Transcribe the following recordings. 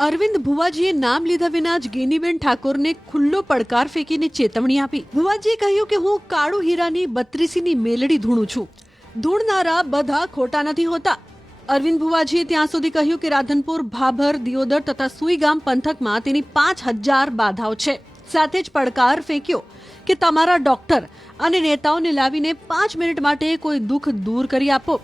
અરવિંદ ભુવાજીએ નામ લીધા વિના જ ગેનીબેન ઠાકોરને ખુલ્લો પડકાર ફેંકીને ચેતવણી આપી. ભુવાજીએ કહ્યું કે હું કાળુ હીરાની બત્રીસીની મેલડી ધૂણું છું. ધૂણનારા બધા ખોટા નથી હોતા. અરવિંદ ભુવાજીએ ત્યાં સુધી કહ્યું કે રાધનપુર, ભાભર, દિયોદર તથા સુઈગામ પંથકમાં તેની પાંચ હજાર બાધાઓ છે. સાથે જ પડકાર ફેંક્યો કે તમારા ડોક્ટર અને નેતાઓને લાવીને પાંચ મિનિટ માટે કોઈ દુઃખ દૂર કરી આપો.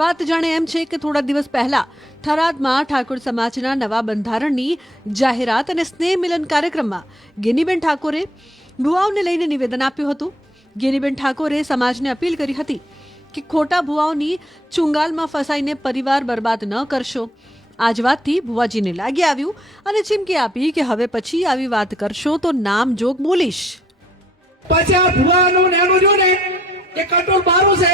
વાત જાણે એમ છે કે થોડા દિવસ પહેલા થરાદમાં ઠાકોર સમાજના નવા બંધારણની જાહેરાત અને સ્નેહ મિલન કાર્યક્રમમાં ગેનીબેન ઠાકોરે ભુવાઓને લઈને નિવેદન આપ્યું હતું. ગેનીબેન ઠાકોરે સમાજને અપીલ કરી હતી કે ખોટા ભુવાઓની ચુંગાલમાં ફસાઈને પરિવાર બરબાદ ન કરશો. આજ વાતથી ભુવાજીને લાગી આવ્યું અને ચીમકી આપી કે હવે પછી આવી વાત કરશો તો નામ જોગ બોલીશ. પછી આ ભુવાનું એનું જો ને એ કંટ્રોલ બારું છે.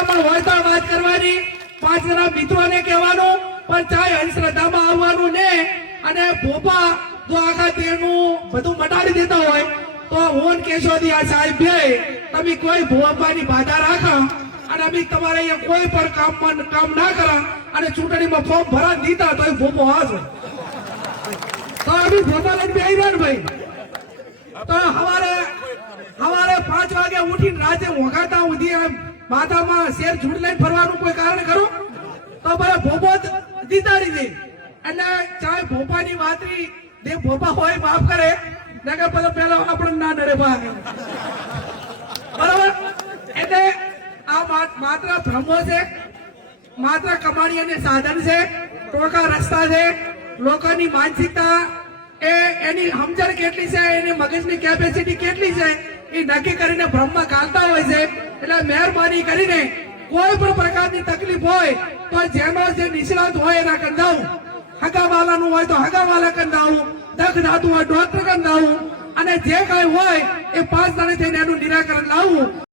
હકામાં હોય તો વાત કરવાની. પાંચ જણા મિત્રોને કહેવાનું, પણ ચાહે અંધશ્રદ્ધામાં આવવાનું ને. અને ભોપા જો આખા તેનું બધું મટાડી દેતા હોય, તો હું કેશોદી આ સાહેબ તમે કોઈ ભોપાની બાધા રાખો. અને અમે તમારે અહીંયા કોઈ પણ કામમાં કામ ના કરા. અને ચૂંટણીમાં ફોર્મ ભરા દીધા તો ભોપો હાજર તો અમે ભોપા લઈને રહ્યા ભાઈ. તો હવારે હવારે પાંચ વાગે ઉઠીને રાતે વગાતા ઉધી આમ માથામાં શેર ઝૂંડ લઈને ફરવાનું કોઈ કારણ ખરું? તો મારે ભોપો જીતાડી દે. એટલે ચાહે ભોપાની વાતરી જે ભોપા હોય માફ કરે. નકર પછી પેલા આપણે ના ભાગ. બરાબર? એટલે આ માત્ર ભ્રમો છે, માત્ર કમાણી અને સાધન છે ટોકા રસ્તા છે, લોકોની માનસિકતા એ એની સમજણ કેટલી છે, એની મગજની કેપેસિટી કેટલી છે એ નક્કી કરીને ભ્રમમાં ગાલતા હોય છે. એટલે મહેરબાની કરીને કોઈ પણ પ્રકારની તકલીફ હોય, તો જેનો જે નિષ્ણાત હોય એના કંદાવું હગાવાલાનું હોય તો હગાવાલા કંદાવું દખ દાતું હોય ડોક્ટર કંદાવું અને જે કાંઈ હોય, એ પાંચ દાડે થઈને એનું નિરાકરણ લાવવું